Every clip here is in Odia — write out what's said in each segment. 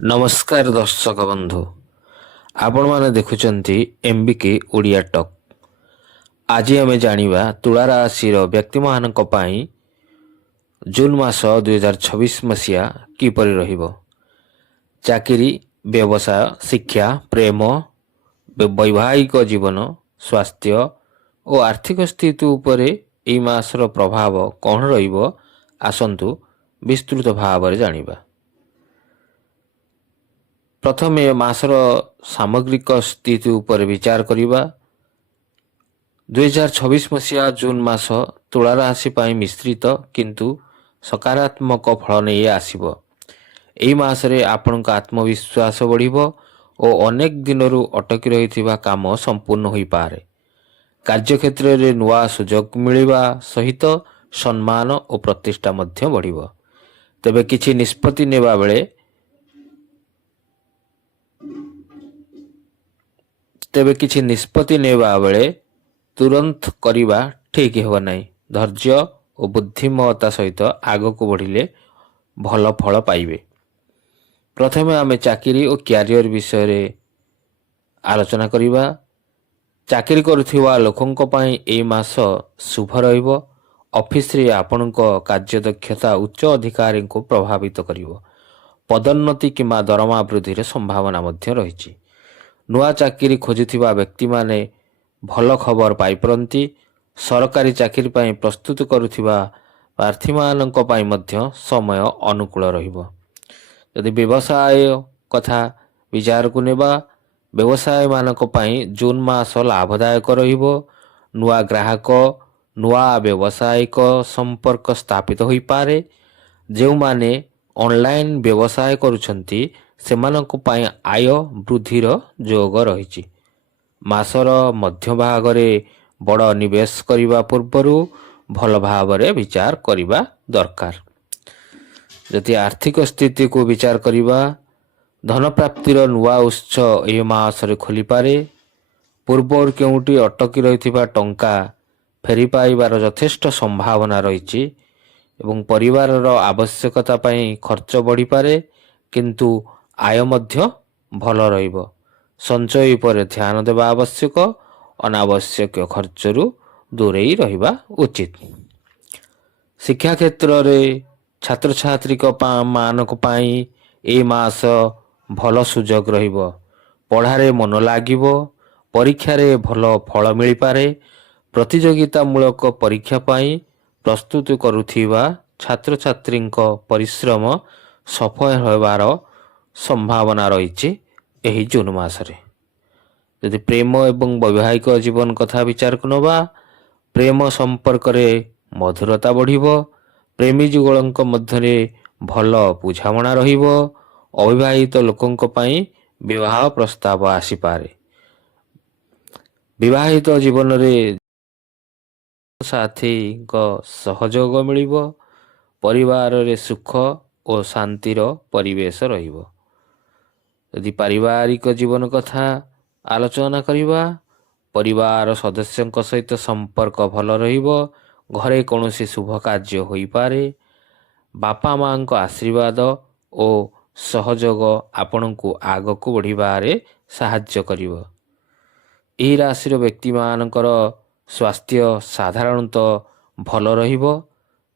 ନମସ୍କାର ଦର୍ଶକ ବନ୍ଧୁ, ଆପଣମାନେ ଦେଖୁଛନ୍ତି MBK ଓଡ଼ିଆ ଟକ୍। ଆଜି ଆମେ ଜାଣିବା ତୁଳା ରାଶିର ବ୍ୟକ୍ତିମାନଙ୍କ ପାଇଁ ଜୁନ୍ ମାସ 2026 ମସିହା କିପରି ରହିବ। ଚାକିରି, ବ୍ୟବସାୟ, ଶିକ୍ଷା, ପ୍ରେମ, ବୈବାହିକ ଜୀବନ, ସ୍ୱାସ୍ଥ୍ୟ ଓ ଆର୍ଥିକ ସ୍ଥିତି ଉପରେ ଏହି ମାସର ପ୍ରଭାବ କ'ଣ ରହିବ, ଆସନ୍ତୁ ବିସ୍ତୃତ ଭାବରେ ଜାଣିବା। ପ୍ରଥମେ ମାସର ସାମଗ୍ରିକ ସ୍ଥିତି ଉପରେ ବିଚାର କରିବା। 2026 ମସିହା ଜୁନ୍ ମାସ ତୁଳା ରାଶି ପାଇଁ ମିଶ୍ରିତ କିନ୍ତୁ ସକାରାତ୍ମକ ଫଳ ନେଇ ଆସିବ। ଏହି ମାସରେ ଆପଣଙ୍କ ଆତ୍ମବିଶ୍ୱାସ ବଢ଼ିବ ଓ ଅନେକ ଦିନରୁ ଅଟକି ରହିଥିବା କାମ ସମ୍ପୂର୍ଣ୍ଣ ହୋଇପାରେ। କାର୍ଯ୍ୟକ୍ଷେତ୍ରରେ ନୂଆ ସୁଯୋଗ ମିଳିବା ସହିତ ସମ୍ମାନ ଓ ପ୍ରତିଷ୍ଠା ମଧ୍ୟ ବଢ଼ିବ। ତେବେ କିଛି ନିଷ୍ପତ୍ତି ନେବା ବେଳେ ତୁରନ୍ତ କରିବା ଠିକ୍ ହେବ ନାହିଁ। ଧୈର୍ଯ୍ୟ ଓ ବୁଦ୍ଧିମତ୍ତା ସହିତ ଆଗକୁ ବଢ଼ିଲେ ଭଲ ଫଳ ପାଇବେ। ପ୍ରଥମେ ଆମେ ଚାକିରି ଓ କ୍ୟାରିୟର ବିଷୟରେ ଆଲୋଚନା କରିବା। ଚାକିରି କରୁଥିବା ଲୋକଙ୍କ ପାଇଁ ଏହି ମାସ ଶୁଭ ରହିବ। ଅଫିସରେ ଆପଣଙ୍କ କାର୍ଯ୍ୟଦକ୍ଷତା ଉଚ୍ଚ ଅଧିକାରୀଙ୍କୁ ପ୍ରଭାବିତ କରିବ। ପଦୋନ୍ନତି କିମ୍ବା ଦରମା ବୃଦ୍ଧିର ସମ୍ଭାବନା ମଧ୍ୟ ରହିଛି। ନୂଆ ଚାକିରି ଖୋଜୁଥିବା ବ୍ୟକ୍ତିମାନେ ଭଲ ଖବର ପାଇପାରନ୍ତି। ସରକାରୀ ଚାକିରି ପାଇଁ ପ୍ରସ୍ତୁତ କରୁଥିବା ପ୍ରାର୍ଥୀମାନଙ୍କ ପାଇଁ ମଧ୍ୟ ସମୟ ଅନୁକୂଳ ରହିବ। ଯଦି ବ୍ୟବସାୟ କଥା ବିଚାରକୁ ନେବା, ବ୍ୟବସାୟୀମାନଙ୍କ ପାଇଁ ଜୁନ୍ ମାସ ଲାଭଦାୟକ ରହିବ। ନୂଆ ଗ୍ରାହକ, ନୂଆ ବ୍ୟବସାୟିକ ସମ୍ପର୍କ ସ୍ଥାପିତ ହୋଇପାରେ। ଯେଉଁମାନେ ଅନଲାଇନ୍ ବ୍ୟବସାୟ କରୁଛନ୍ତି ସେମାନଙ୍କ ପାଇଁ ଆୟ ବୃଦ୍ଧିର ଯୋଗ ରହିଛି। ମାସର ମଧ୍ୟଭାଗରେ ବଡ଼ ନିବେଶ କରିବା ପୂର୍ବରୁ ଭଲ ଭାବରେ ବିଚାର କରିବା ଦରକାର। ଯଦି ଆର୍ଥିକ ସ୍ଥିତିକୁ ବିଚାର କରିବା, ଧନପ୍ରାପ୍ତିର ନୂଆ ଉତ୍ସ ଏହି ମାସରେ ଖୋଲିପାରେ। ପୂର୍ବରୁ କେଉଁଠି ଅଟକି ରହିଥିବା ଟଙ୍କା ଫେରି ପାଇବାର ଯଥେଷ୍ଟ ସମ୍ଭାବନା ରହିଛି ଏବଂ ପରିବାରର ଆବଶ୍ୟକତା ପାଇଁ ଖର୍ଚ୍ଚ ବଢ଼ିପାରେ, କିନ୍ତୁ ଆୟ ମଧ୍ୟ ଭଲ ରହିବ। ସଞ୍ଚୟ ଉପରେ ଧ୍ୟାନ ଦେବା ଆବଶ୍ୟକ। ଅନାବଶ୍ୟକ ଖର୍ଚ୍ଚରୁ ଦୂରେଇ ରହିବା ଉଚିତ। ଶିକ୍ଷା କ୍ଷେତ୍ରରେ ଛାତ୍ରଛାତ୍ରୀମାନଙ୍କ ପାଇଁ ଏହି ମାସ ଭଲ ସୁଯୋଗ ରହିବ। ପଢ଼ାରେ ମନ ଲାଗିବ। ପରୀକ୍ଷାରେ ଭଲ ଫଳ ମିଳିପାରେ। ପ୍ରତିଯୋଗିତାମୂଳକ ପରୀକ୍ଷା ପାଇଁ ପ୍ରସ୍ତୁତି କରୁଥିବା ଛାତ୍ରଛାତ୍ରୀଙ୍କ ପରିଶ୍ରମ ସଫଳ ହେବାର ସମ୍ଭାବନା ରହିଛି ଏହି ଜୁନ୍ ମାସରେ। ଯଦି ପ୍ରେମ ଏବଂ ବୈବାହିକ ଜୀବନ କଥା ବିଚାରକୁ ନେବା, ପ୍ରେମ ସମ୍ପର୍କରେ ମଧୁରତା ବଢ଼ିବ। ପ୍ରେମୀ ଯୁଗଳଙ୍କ ମଧ୍ୟରେ ଭଲ ବୁଝାମଣା ରହିବ। ଅବିବାହିତ ଲୋକଙ୍କ ପାଇଁ ବିବାହ ପ୍ରସ୍ତାବ ଆସିପାରେ। ବିବାହିତ ଜୀବନରେ ସାଥୀଙ୍କ ସହଯୋଗ ମିଳିବ। ପରିବାରରେ ସୁଖ ଓ ଶାନ୍ତିର ପରିବେଶ ରହିବ। ଯଦି ପାରିବାରିକ ଜୀବନ କଥା ଆଲୋଚନା କରିବା, ପରିବାର ସଦସ୍ୟଙ୍କ ସହିତ ସମ୍ପର୍କ ଭଲ ରହିବ। ଘରେ କୌଣସି ଶୁଭ କାର୍ଯ୍ୟ ହୋଇପାରେ। ବାପା ମାଆଙ୍କ ଆଶୀର୍ବାଦ ଓ ସହଯୋଗ ଆପଣଙ୍କୁ ଆଗକୁ ବଢ଼ିବାରେ ସାହାଯ୍ୟ କରିବ। ଏହି ରାଶିର ବ୍ୟକ୍ତିମାନଙ୍କର ସ୍ୱାସ୍ଥ୍ୟ ସାଧାରଣତଃ ଭଲ ରହିବ।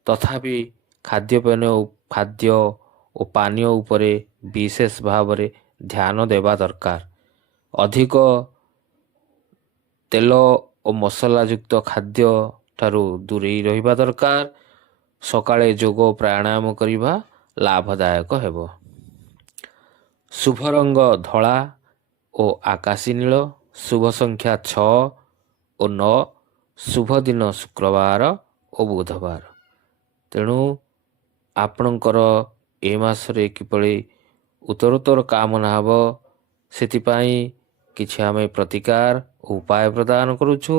ତଥାପି ଖାଦ୍ୟ ଓ ପାନୀୟ ଉପରେ ବିଶେଷ ଭାବରେ ଧ୍ୟାନ ଦେବା ଦରକାର। ଅଧିକ ତେଲ ଓ ମସଲାଯୁକ୍ତ ଖାଦ୍ୟ ଠାରୁ ଦୂରେଇ ରହିବା ଦରକାର। ସକାଳେ ଯୋଗ ପ୍ରାଣାୟାମ କରିବା ଲାଭଦାୟକ ହେବ। ଶୁଭ ରଙ୍ଗ ଧଳା ଓ ଆକାଶୀ ନୀଳ। ଶୁଭ ସଂଖ୍ୟା 6 ଓ 9। ଶୁଭ ଦିନ ଶୁକ୍ରବାର ଓ ବୁଧବାର। ତେଣୁ ଆପଣଙ୍କର ଏ ମାସରେ କିପରି ଉତ୍ତରୋତ୍ତର କାମନା ହେବ, ସେଥିପାଇଁ କିଛି ଆମେ ପ୍ରତିକାର ଓ ଉପାୟ ପ୍ରଦାନ କରୁଛୁ।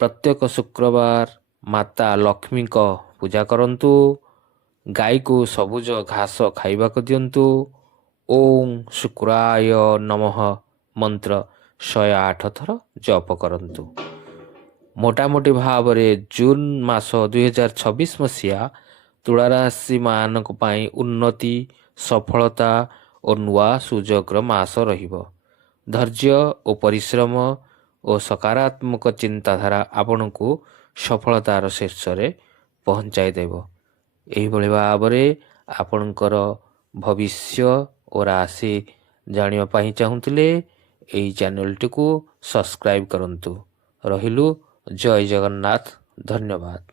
ପ୍ରତ୍ୟେକ ଶୁକ୍ରବାର ମାତା ଲକ୍ଷ୍ମୀଙ୍କ ପୂଜା କରନ୍ତୁ। ଗାଈକୁ ସବୁଜ ଘାସ ଖାଇବାକୁ ଦିଅନ୍ତୁ। ଓଁ ଶୁକ୍ରାୟ ନମଃ ମନ୍ତ୍ର 108 ଥର ଜପ କରନ୍ତୁ। ମୋଟାମୋଟି ଭାବରେ ଜୁନ୍ ମାସ 2026 ମସିହା ତୁଳାରାଶିମାନଙ୍କ ପାଇଁ ଉନ୍ନତି, ସଫଳତା ଓ ନୂଆ ସୁଯୋଗର ମାସ ରହିବ। ଧୈର୍ଯ୍ୟ ଓ ପରିଶ୍ରମ ଓ ସକାରାତ୍ମକ ଚିନ୍ତାଧାରା ଆପଣଙ୍କୁ ସଫଳତାର ଶୀର୍ଷରେ ପହଞ୍ଚାଇ ଦେବ। ଏହିଭଳି ଭାବରେ ଆପଣଙ୍କର ଭବିଷ୍ୟ ଓ ରାଶି ଜାଣିବା ପାଇଁ ଚାହୁଁଥିଲେ ଏହି ଚ୍ୟାନେଲଟିକୁ ସବସ୍କ୍ରାଇବ୍ କରନ୍ତୁ। ରହିଲୁ, ଜୟ ଜଗନ୍ନାଥ, ଧନ୍ୟବାଦ।